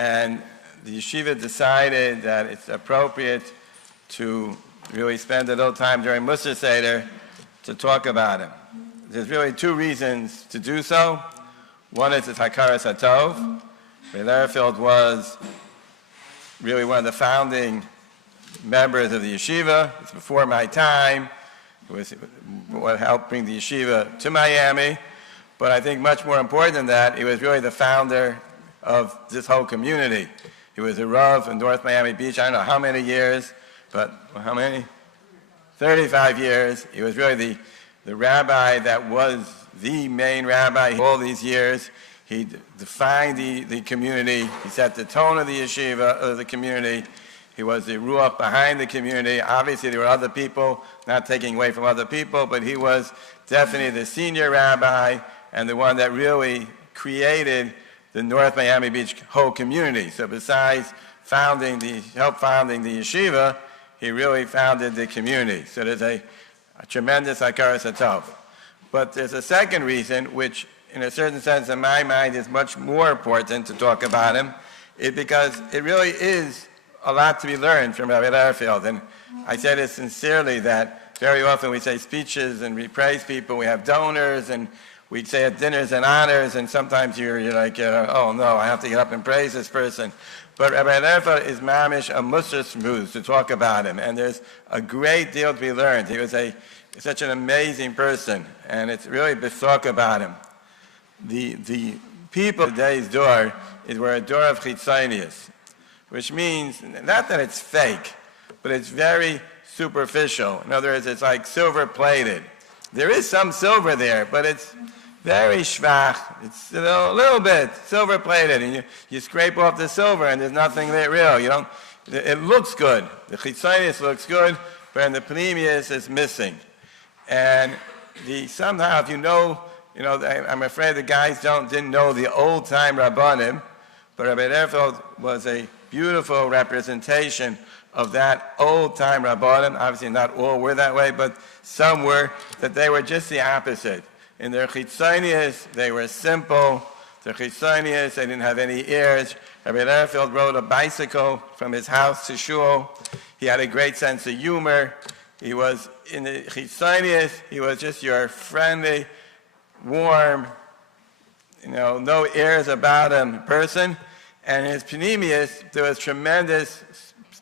and the yeshiva decided that it's appropriate to really spend a little time during Mussar Seder to talk about him. There's really two reasons to do so. One is it's Azkrara Satov. Lehrfield was really one of the founding members of the yeshiva. It's before my time. It was what helped bring the yeshiva to Miami. But I think much more important than that, he was really the founder of this whole community. He was a Rav in North Miami Beach, I don't know how many years, but how many? 35 years. He was really the rabbi that was the main rabbi all these years. He defined the community. He set the tone of the yeshiva, of the community. He was the ruach behind the community. Obviously, there were other people, not taking away from other people, but he was definitely the senior rabbi and the one that really created the North Miami Beach whole community. So besides help founding the yeshiva, he really founded the community. So there's a tremendous Azkrara Satov. But there's a second reason, which in a certain sense in my mind is much more important to talk about him, is because it really is a lot to be learned from Rabbi Lehrfield. And I say this sincerely, that very often we say speeches and we praise people, we have donors, and we say at dinners and honors, and sometimes you're like, oh no, I have to get up and praise this person. But Rabbi Lehrfield is mamish a Mussar Smooth to talk about him, and there's a great deal to be learned. He was such an amazing person, and it's really to talk about him. The people of today's door we're a door of chitzonius, which means not that it's fake, but it's very superficial. In other words, it's like silver-plated. There is some silver there, but it's very schwach. It's a little bit silver-plated, and you scrape off the silver, and there's nothing there real. It looks good. The chitzonius looks good, but in the pneumius it's missing. And somehow, if I'm afraid the guys didn't know the old-time Rabbanim, but Rabbi Lehrfield was a beautiful representation of that old-time Rabbanim. Obviously, not all were that way, but some were, that they were just the opposite. In their chitzonius, they were simple. Their chitzonius, they didn't have any ears. Rabbi Lehrfield rode a bicycle from his house to shul. He had a great sense of humor. He was, in the chitzonius, he was just your friendly, warm, no airs about him person. And in his pneumius, there was tremendous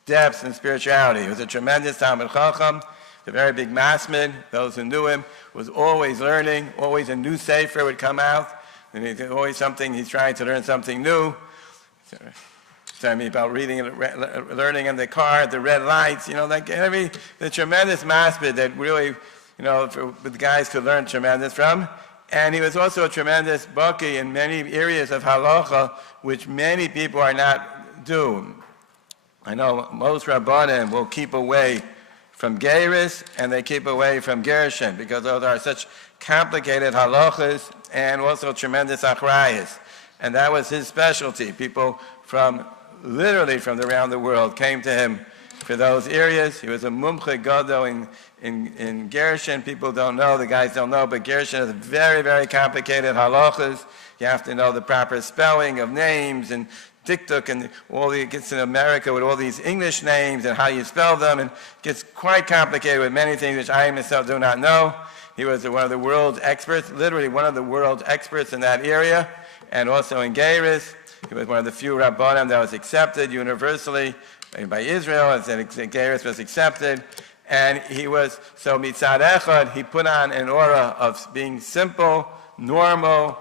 depth in spirituality. He was a tremendous Talmid Chacham, a very big masmid. Those who knew him was always learning. Always a new sefer would come out, and he's trying to learn something new. Telling me about reading and learning in the car, the red lights. The tremendous masmid that really, the guys could learn tremendous from. And he was also a tremendous baki in many areas of halacha, which many people are not doing. I know most Rabbanim will keep away from Geiris, and they keep away from Gershon, because those are such complicated halachas and also tremendous achrayas. And that was his specialty. People literally from around the world came to him for those areas. He was a mumche gadol in Gershon. People don't know, the guys don't know, but Gershon is very, very complicated halachas. You have to know the proper spelling of names and diktuk, and it gets in America with all these English names and how you spell them, and it gets quite complicated with many things which I myself do not know. He was one of the world's experts, literally one of the world's experts in that area, and also in Geiris. He was one of the few Rabbanim that was accepted universally by Israel, and Geiris was accepted. And so mitzad echad, he put on an aura of being simple, normal,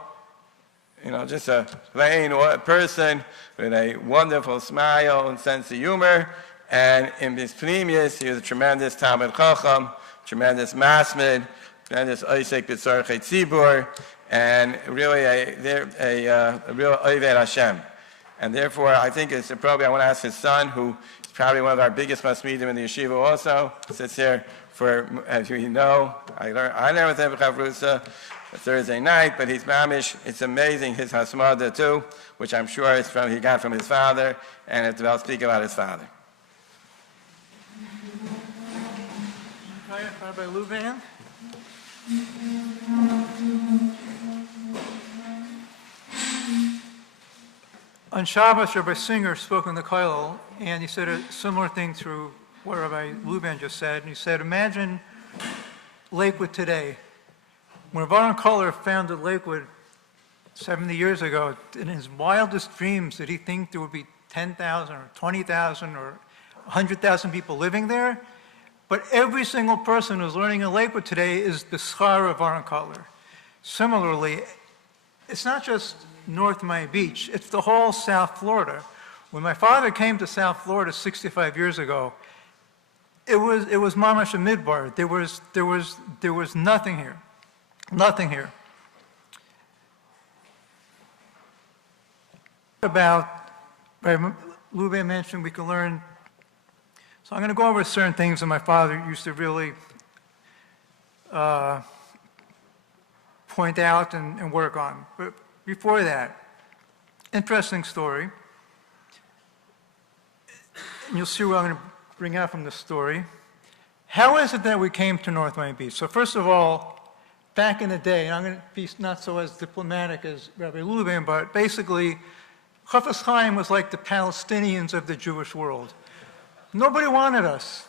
just a plain person with a wonderful smile and sense of humor. And in his pneumius, he was a tremendous Talmid Chacham, tremendous masmid, tremendous oisek b'tzorchei tzibur, and really a real Oved Hashem. And therefore, I think it's appropriate. I want to ask his son, who is probably one of our biggest masmidim in the yeshiva also, sits here as you know, I learned with him Chavrusa Thursday night, but he's mamish. It's amazing, his hasmada too, which I'm sure he got from his father, and it's about speak about his father. Rabbi Luban. On Shabbos, Rabbi Singer spoke in the Kollel, and he said a similar thing through what Rabbi Luban just said. And he said, imagine Lakewood today. When Baron Kohler founded Lakewood 70 years ago, in his wildest dreams, did he think there would be 10,000 or 20,000 or 100,000 people living there? But every single person who's learning in Lakewood today is the Azkrara of Baron Kohler. Similarly, it's not just North Miami Beach, it's the whole South Florida. When my father came to South Florida 65 years ago, it was mamash a midbar. There was nothing here. Nothing here. About, Lube mentioned we can learn. So I'm going to go over certain things that my father used to really point out and work on. But before that, interesting story. And you'll see what I'm going to bring out from this story. How is it that we came to North Miami Beach? So first of all, back in the day, and I'm going to be not so as diplomatic as Rabbi Lubin, but basically, Chafetz Chaim was like the Palestinians of the Jewish world. Nobody wanted us.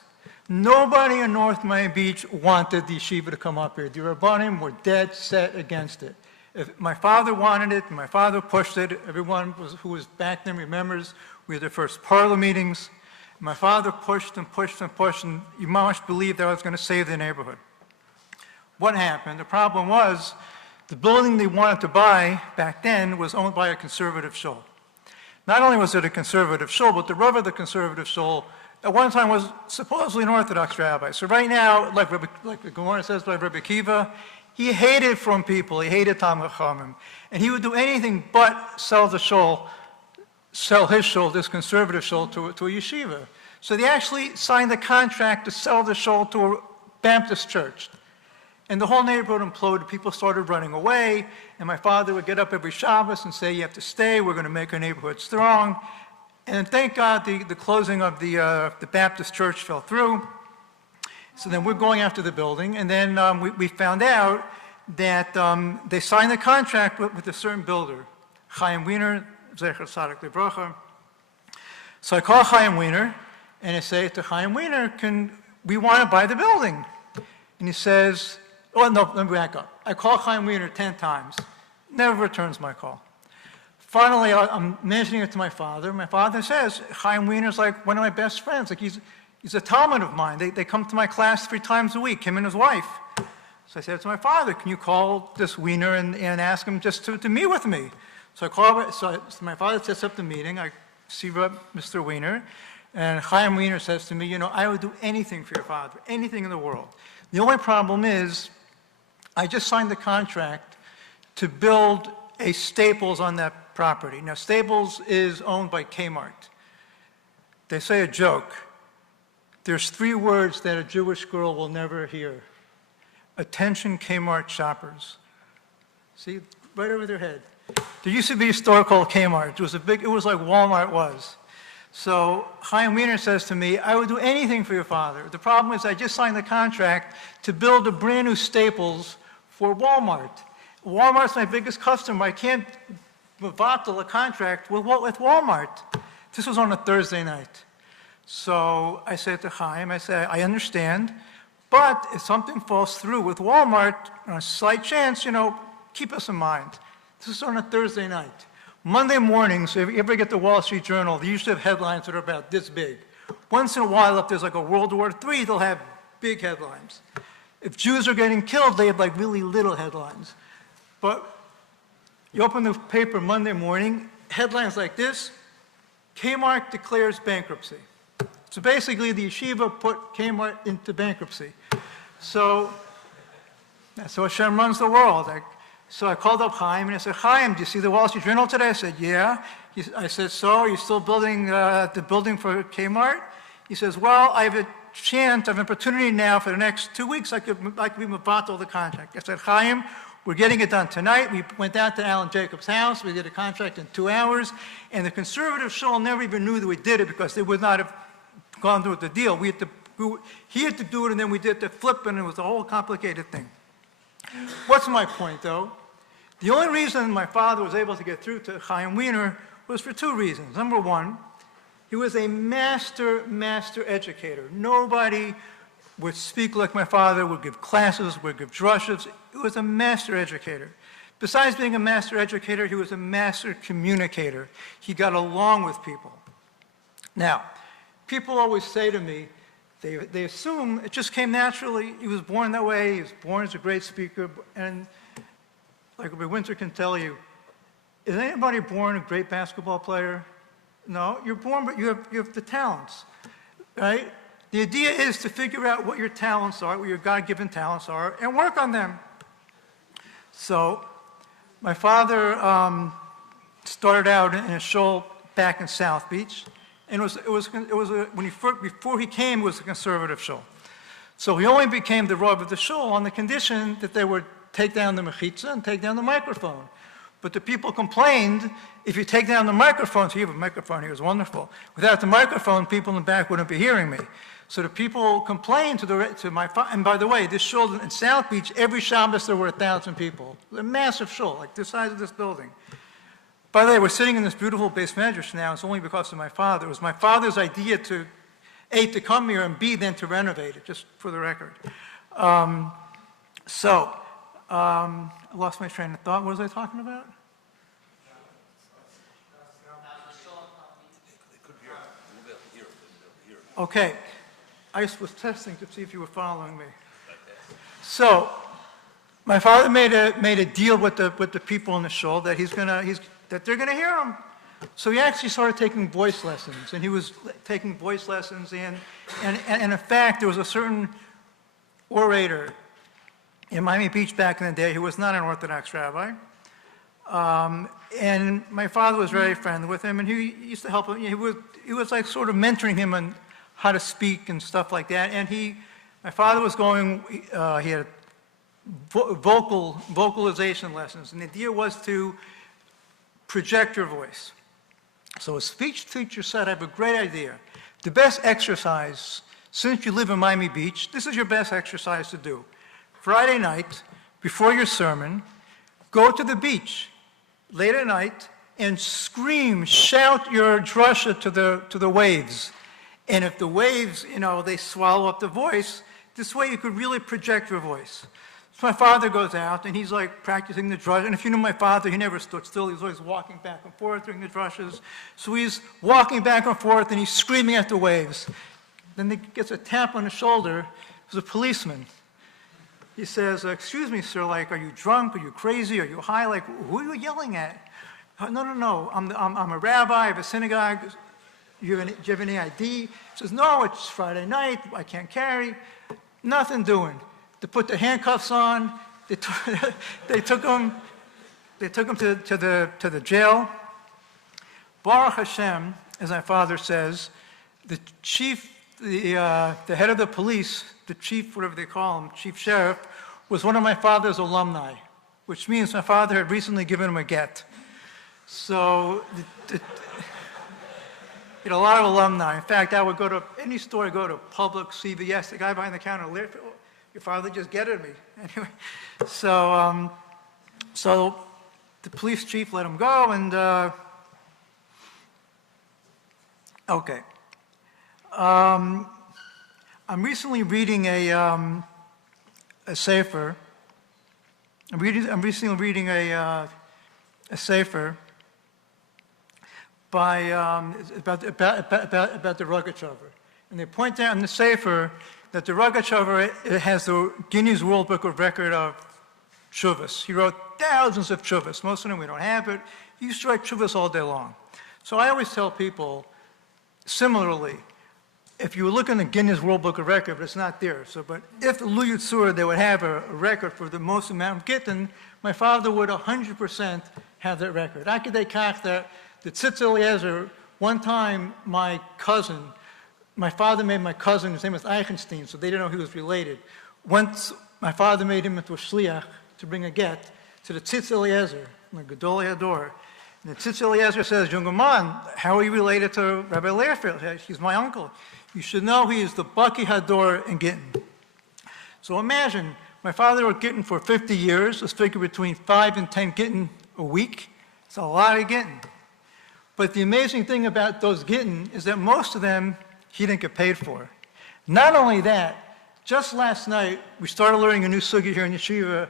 Nobody in North Miami Beach wanted the yeshiva to come up here. The Rabbanim were dead set against it. If my father wanted it, my father pushed it. Everyone who was back then remembers we had the first parlor meetings. My father pushed and pushed and pushed, and you must believe that I was going to save the neighborhood. What happened? The problem was the building they wanted to buy back then was owned by a conservative shul. Not only was it a conservative shul, but the Rav of the conservative shul at one time was supposedly an Orthodox rabbi. So right now, like the Gemara says by Rabbi Kiva, he hated from people, he hated Talmid Chachamim, and he would do anything but sell the shul, sell his shul, this conservative shul, to a yeshiva. So they actually signed the contract to sell the shul to a Baptist church. And the whole neighborhood imploded. People started running away. And my father would get up every Shabbos and say, you have to stay. We're going to make our neighborhood strong. And thank God the closing of the Baptist church fell through. So then we're going after the building. And then we found out that they signed the contract with a certain builder, Chaim Wiener, Zecher Tzadik Livracha. So I call Chaim Wiener, and I say to Chaim Wiener, we want to buy the building. And he says, oh, no, let me back up. I call Chaim Wiener 10 times, never returns my call. Finally, I'm mentioning it to my father. My father says, Chaim Wiener's like one of my best friends. Like he's a Talmud of mine. They come to my class 3 times a week, him and his wife. So I said to my father, can you call this Wiener and ask him just to meet with me? So I call, so my father sets up the meeting. I see Mr. Wiener, and Chaim Wiener says to me, you know, I would do anything for your father, anything in the world. The only problem is, I just signed the contract to build a Staples on that property. Now, Staples is owned by Kmart. They say a joke. There's 3 words that a Jewish girl will never hear. Attention Kmart shoppers. See, right over their head. There used to be a store called Kmart. It was like Walmart was. So Chaim Wiener says to me, I would do anything for your father. The problem is I just signed the contract to build a brand new Staples for Walmart. Walmart's my biggest customer. I can't bottle a contract with Walmart. This was on a Thursday night. So I said to Chaim, I said, I understand, but if something falls through with Walmart, on a slight chance, you know, keep us in mind. This is on a Thursday night. Monday mornings, if you ever get the Wall Street Journal, they usually have headlines that are about this big. Once in a while, if there's like a World War III, they'll have big headlines. If Jews are getting killed, they have like really little headlines. But you open the paper Monday morning, headlines like this, Kmart declares bankruptcy. So basically, the yeshiva put Kmart into bankruptcy. So that's how Hashem runs the world. So I called up Chaim and I said, Chaim, do you see the Wall Street Journal today? I said, yeah. I said, so are you still building the building for Kmart? He says, well, I have a chance, I have an opportunity now for the next 2 weeks, I could be mabatel the contract. I said, Chaim, we're getting it done tonight. We went down to Alan Jacobs' house. We did a contract in 2 hours. And the conservative shul never even knew that we did it because they would not have gone through with the deal. He had to do it, and then we did the flip, and it was a whole complicated thing. What's my point, though? The only reason my father was able to get through to Chaim Wiener was for two reasons. Number one, he was a master educator. Nobody would speak like my father, would give classes, would give drushes. He was a master educator. Besides being a master educator, he was a master communicator. He got along with people. Now, people always say to me, they assume it just came naturally. He was born that way. He was born as a great speaker. And like Rabbi Winter can tell you, is anybody born a great basketball player? No, you're born, but you have the talents, right? The idea is to figure out what your talents are, what your God-given talents are, and work on them. So, my father started out in a shul back in South Beach, and before he came, it was a conservative shul. So he only became the Rabbi of the shul on the condition that they would take down the mechitza and take down the microphone. But the people complained, if you take down the microphone, so you have a microphone here, it was wonderful. Without the microphone, people in the back wouldn't be hearing me. So the people complained to my father, and by the way, this shul in South Beach, every Shabbos there were 1,000 people. It was a massive shul, like the size of this building. By the way, we're sitting in this beautiful base medrash now, it's only because of my father. It was my father's idea to, A, to come here, and B, then to renovate it, just for the record. I lost my train of thought. What was I talking about? Okay. I was testing to see if you were following me. So, my father made a deal with the people in the shul that that they're gonna hear him. So he actually started taking voice lessons, and he was taking voice lessons, and in fact, there was a certain orator in Miami Beach back in the day who was not an Orthodox rabbi. And my father was very friendly with him, and he used to help him. He was like sort of mentoring him on how to speak and stuff like that. And my father was he had vocalization lessons, and the idea was to project your voice. So a speech teacher said, I have a great idea. The best exercise, since you live in Miami Beach, this is your best exercise to do. Friday night, before your sermon, go to the beach late at night and scream, shout your drasha to the waves. And if the waves, they swallow up the voice, this way you could really project your voice. So my father goes out and he's like practicing the drasha. And if you know my father, he never stood still. He was always walking back and forth during the drashas. So he's walking back and forth and he's screaming at the waves. Then he gets a tap on the shoulder. It was a policeman. He says, excuse me, sir, like, are you drunk? Are you crazy? Are you high? Like, who are you yelling at? No. I'm a rabbi. I have a synagogue. Do you have any ID? He says, no, it's Friday night. I can't carry. Nothing doing. They put the handcuffs on. They took him to the jail. Baruch Hashem, as my father says, the chief, the head of the police, the chief, whatever they call him, chief sheriff, was one of my father's alumni, which means my father had recently given him a get. So, he had a lot of alumni. In fact, I would go to any store, go to Publix, CVS, the guy behind the counter, Lehrfield, your father just getted me. Anyway, so the police chief let him go, and okay. I'm recently reading a sefer. I'm recently reading a sefer by about the Rogachover, and they point out in the sefer that the Rogachover has the Guinness World Book of Record of tshuvas. He wrote thousands of tshuvas. Most of them we don't have, but he used to write tshuvas all day long. So I always tell people, similarly, if you look in the Guinness World Book of Record, but it's not there. But if Lu Yitzur, they would have a record for the most amount of gittin, my father would 100% have that record. Akadei kach that the Tzitz Eliezer, one time my father made my cousin, his name was Eichenstein, so they didn't know he was related. Once my father made him into a shliach to bring a get to the Tzitz Eliezer, the Gedolei Hador. And the Tzitz Eliezer says, younger man, how are you related to Rabbi Lehrfield? He's my uncle. You should know he is the Baki Hador in Gittin. So imagine, my father wrote Gittin for 50 years. Let's figure between 5 and 10 Gittin a week. It's a lot of Gittin. But the amazing thing about those gittin is that most of them he didn't get paid for. Not only that, just last night, we started learning a new sugi here in Yeshiva,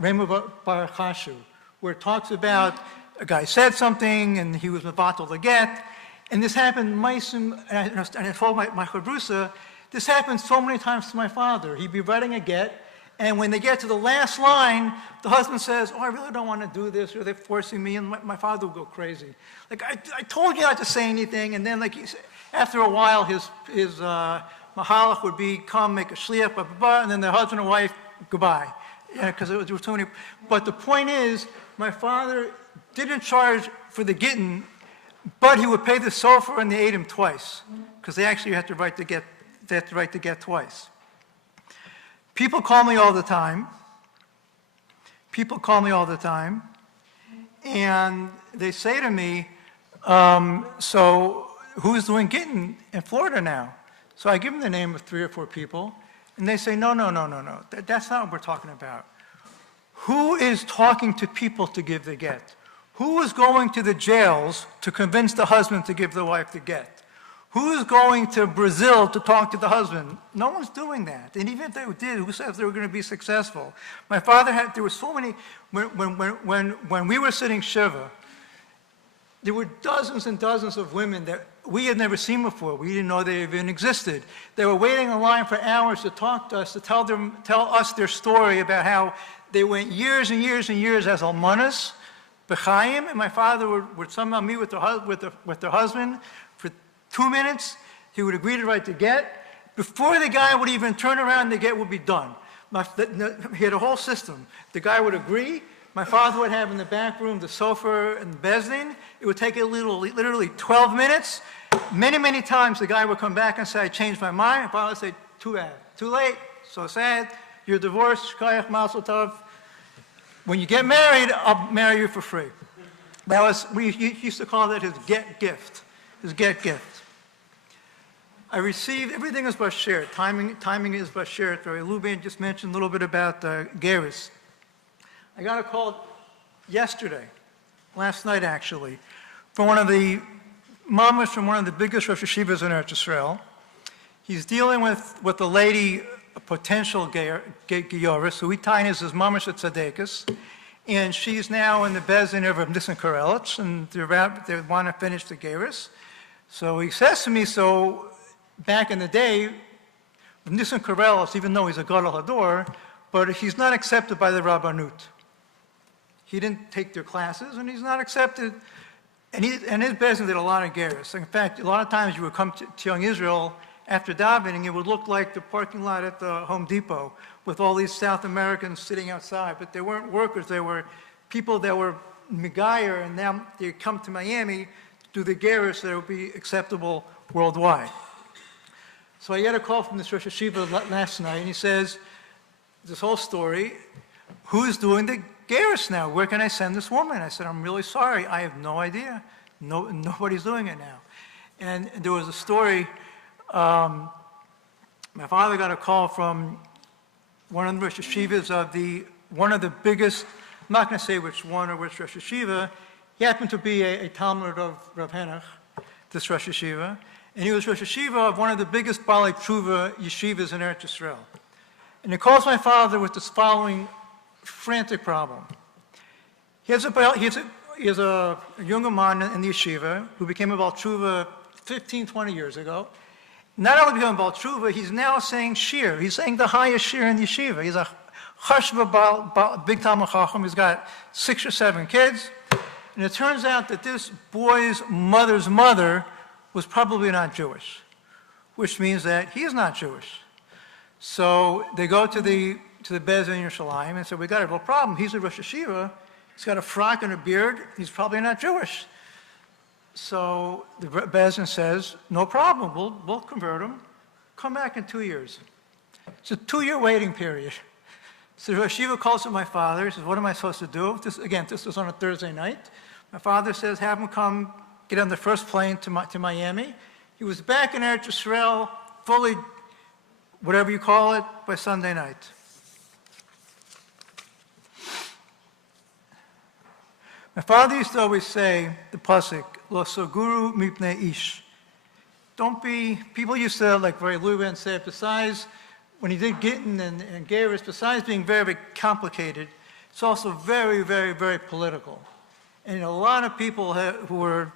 Rema Bar Chashu, where it talks about a guy said something and he was mevatel the get, and this happened, and I told my chavrusa, this happened so many times to my father. He'd be writing a get, and when they get to the last line, the husband says, oh, I really don't want to do this, or they're forcing me, and my father would go crazy. Like, I told you not to say anything, and then like after a while, his mahalach would be, come, make a shliach, blah, blah, blah, and then the husband and wife, goodbye. Because there were too many. But the point is, my father didn't charge for the gittin, but he would pay the sofer and the edim twice, because they actually had to write the get twice. People call me all the time. And they say to me, so who's doing gittin in Florida now? So I give them the name of 3 or 4 people, and they say, no. That's not what we're talking about. Who is talking to people to give the get? Who is going to the jails to convince the husband to give the wife the get? Who is going to Brazil to talk to the husband? No one's doing that. And even if they did, who says they were going to be successful? My father there were so many, when we were sitting Shiva, there were dozens and dozens of women that we had never seen before. We didn't know they even existed. They were waiting in line for hours to talk to us, to tell us their story about how they went years and years and years as almanas, b'chaim, and my father would somehow meet with their husband for 2 minutes. He would agree to write the get. Before the guy would even turn around, the get would be done. He had a whole system. The guy would agree. My father would have in the back room the sofa and the bezdin. It would take literally 12 minutes. Many, many times the guy would come back and say, I changed my mind. My father would say, too bad, too late, so sad, you're divorced, shkayach mazel tov. When you get married, I'll marry you for free. We used to call that his get gift, I received, everything is bashert. Timing is bashert. Rabbi Lubin just mentioned a little bit about Geras. I got a call yesterday, last night actually, from one of the mamas from one of the biggest Rosh Yeshivas in Eretz Yisrael. He's dealing with a lady, a potential Geyoris, who he ties his mamash at Tzadekis, and she's now in the Bezin of Nissen Karelitz, and they want to finish the Geras. So he says to me, so back in the day, Nissen Karelitz, even though he's a Gadol Hador, but he's not accepted by the Rabbanut. He didn't take their classes, and he's not accepted. And his Bezin did a lot of Geras. In fact, a lot of times you would come to Young Israel after davening, it would look like the parking lot at the Home Depot with all these South Americans sitting outside. But they weren't workers. They were people that were Megayer, and now they come to Miami to do the Geras that would be acceptable worldwide. So I got a call from this Rosh Yeshiva last night, and he says, this whole story, who's doing the Geras now? Where can I send this woman? I said, I'm really sorry. I have no idea. Nobody's doing it now. And there was a story, my father got a call from one of the Rosh Yeshivas of one of the biggest, I'm not going to say which one or which Rosh Yeshiva. He happened to be a Talmud of Rav Henach, this Rosh Yeshiva. And he was Rosh Yeshiva of one of the biggest Balei Tshuva yeshivas in Eretz Yisrael. And he calls my father with this following frantic problem. He has a younger man in the yeshiva who became a Baal Tshuva 15, 20 years ago. Not only became a Baal Tshuva, he's now saying shir. He's saying the highest shir in the yeshiva. He's a chashva big Talmud Chacham. He's got 6 or 7 kids. And it turns out that this boy's mother's mother was probably not Jewish, which means that he's not Jewish. So they go to the Bez in Yerushalayim and say, we got a real problem. He's a Rosh Yeshiva. He's got a frock and a beard. He's probably not Jewish. So the Bezin says, no problem. We'll convert him. Come back in 2 years. It's a 2-year waiting period. So the Rosh Yeshiva calls to my father. He says, what am I supposed to do? This was on a Thursday night. My father says, have him come get on the first plane to Miami. He was back in Eretz Yisrael, fully, whatever you call it, by Sunday night. My father used to always say, the pasuk, lo soguru mipnei ish. Don't be, people used to, like Rabbi Lubin said, besides, when he did Gittin and Geras, besides being very, very complicated, it's also very, very, very political. And a lot of people who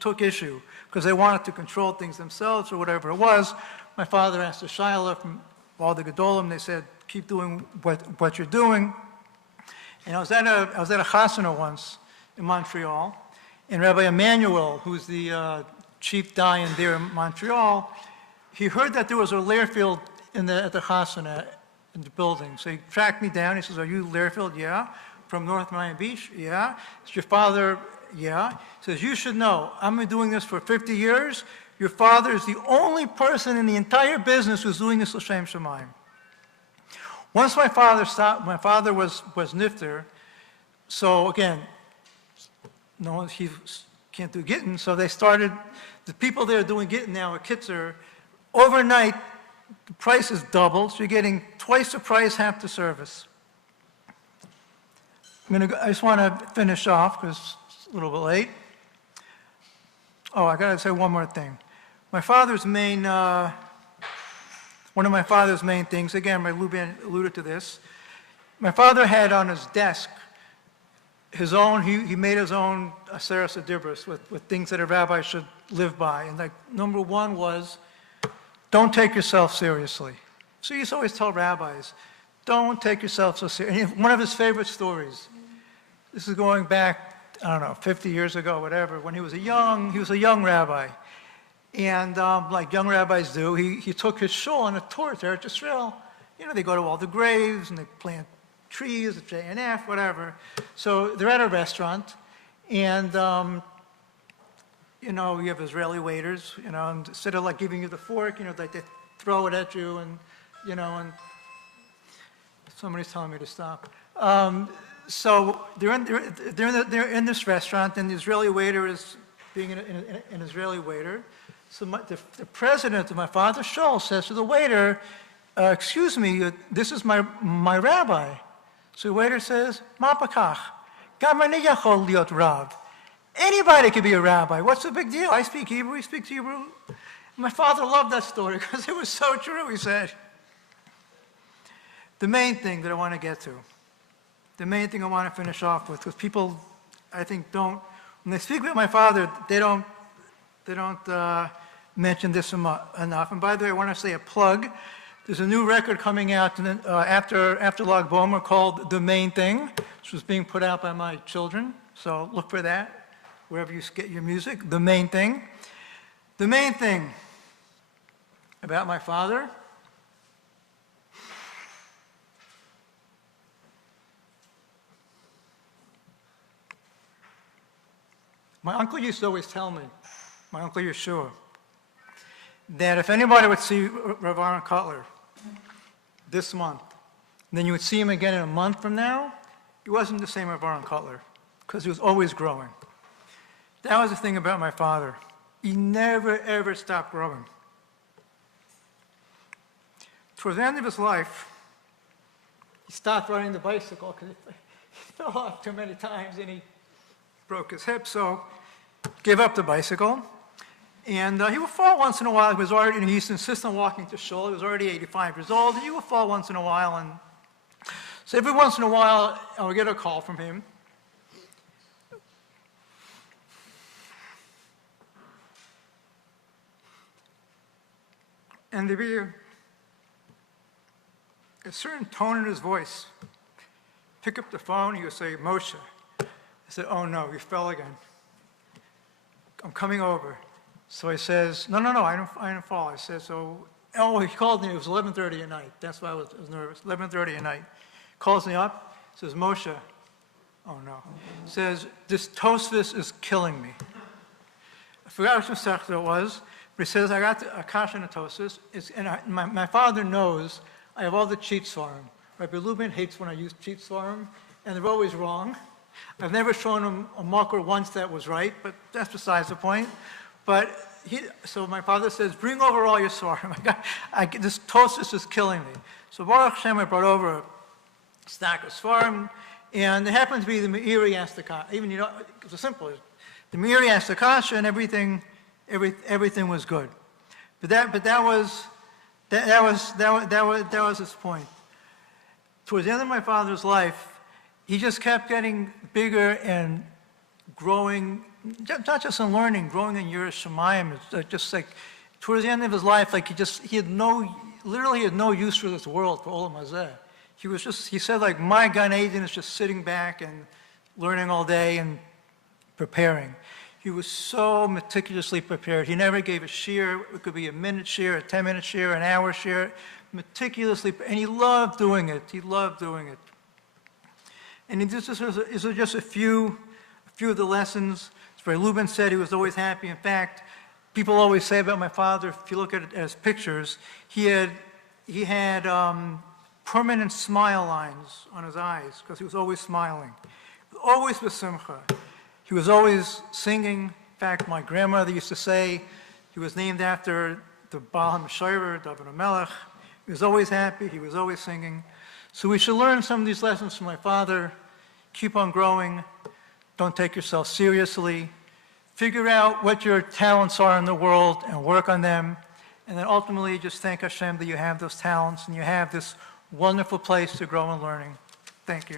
took issue because they wanted to control things themselves or whatever it was. My father asked a Shaila from all the Gedolim, they said, keep doing what you're doing. And I was at a chasana once in Montreal, and Rabbi Emmanuel, who's the chief dayan there in Montreal, he heard that there was a Lehrfield at the chasana in the building. So he tracked me down. He says, are you Lehrfield? Yeah. From North Miami Beach? Yeah. Is your father? Yeah. He says, you should know, I've been doing this for 50 years. Your father is the only person in the entire business who's doing this l'shem shamayim. Once my father stopped, my father was nifter, so again, no, he can't do Gittin, so they started, the people there doing Gittin now at Kitzer, overnight, the price is doubled, so you're getting twice the price, half the service. I just want to finish off, because it's a little bit late. Oh, I got to say one more thing. My father's main, one of my father's main things, again, my Lubin alluded to this, my father had on his desk his own, he made his own Aseret Sedibros with things that a rabbi should live by. And like number one was, don't take yourself seriously. So he used to always tell rabbis, don't take yourself so seriously. One of his favorite stories, this is going back, I don't know, 50 years ago, whatever, when he was a young rabbi. And like young rabbis do, he took his shul on a tour to Eretz Yisrael. You know, they go to all the graves and they plant trees, the J&F, whatever. So they're at a restaurant, and you know, you have Israeli waiters, you know, and instead of like giving you the fork, you know, like they throw it at you, and you know, and somebody's telling me to stop. So they're in this restaurant, and the Israeli waiter is being an Israeli waiter. So the president of my father's shul says to the waiter, excuse me, this is my rabbi. So the waiter says, Ma pakach, gam ani yachol liot rav. Anybody could be a rabbi. What's the big deal? I speak Hebrew, he speaks Hebrew. My father loved that story because it was so true, he said. The main thing that I want to get to, the main thing I want to finish off with, because people, I think, don't, when they speak with my father, they don't mention this enough. And by the way, I want to say a plug. There's a new record coming out after Lag Bomer called The Main Thing, which was being put out by my children. So look for that wherever you get your music. The Main Thing. The main thing about my father, my uncle used to always tell me, my uncle Yeshua, that if anybody would see Rav Aaron Kotler this month, then you would see him again in a month from now, he wasn't the same Rav Aaron Kotler, because he was always growing. That was the thing about my father. He never, ever stopped growing. Towards the end of his life, he stopped riding the bicycle because he fell off too many times and he broke his hip, so gave up the bicycle. And he would fall once in a while. He was already, he used to insist on walking to shul. He was already 85 years old. He would fall once in a while. And so every once in a while, I would get a call from him. And there'd be a certain tone in his voice. Pick up the phone, he would say, Moshe. I said, oh no, he fell again. I'm coming over. So he says, no, I didn't fall. I said, so, oh, he called me, it was 11:30 at night. That's why I was nervous, 11:30 at night. Calls me up, says, Moshe, oh no. Says, this Tosfos is killing me. I forgot which Masechta it was, but he says, I got a kasha and a Tosfos, and my father knows I have all the cheats for him. Rabbi Lubin hates when I use cheats for him, and they're always wrong. I've never shown him a marker once that was right, but that's besides the point. But so my father says, bring over all your svarim. This Tosfos is killing me. So Baruch Hashem, I brought over a stack of svarim, And it happened to be the Meiri asked the Kasha. Even, it was simple. The Meiri asked the Kasha, and everything was good. But that was his point. Towards the end of my father's life, he just kept getting bigger and growing, not just in learning, growing in Yiras Shamayim. It's just like, towards the end of his life, like he had no use for this world, for Olam Hazeh. He said like, my Gan Eden is just sitting back and learning all day and preparing. He was so meticulously prepared. He never gave a shiur. It could be a minute shiur, a 10-minute shiur, an hour shiur, meticulously, and he loved doing it. He loved doing it. And these are just a few of the lessons. As Rabbi Lubin said, he was always happy. In fact, people always say about my father, if you look at it as pictures, he had permanent smile lines on his eyes because he was always smiling, always with simcha. He was always singing. In fact, my grandmother used to say he was named after the Baal HaMeshayver, David HaMelech. He was always happy. He was always singing. So we should learn some of these lessons from my father. Keep on growing. Don't take yourself seriously. Figure out what your talents are in the world and work on them. And then ultimately just thank Hashem that you have those talents and you have this wonderful place to grow in learning. Thank you.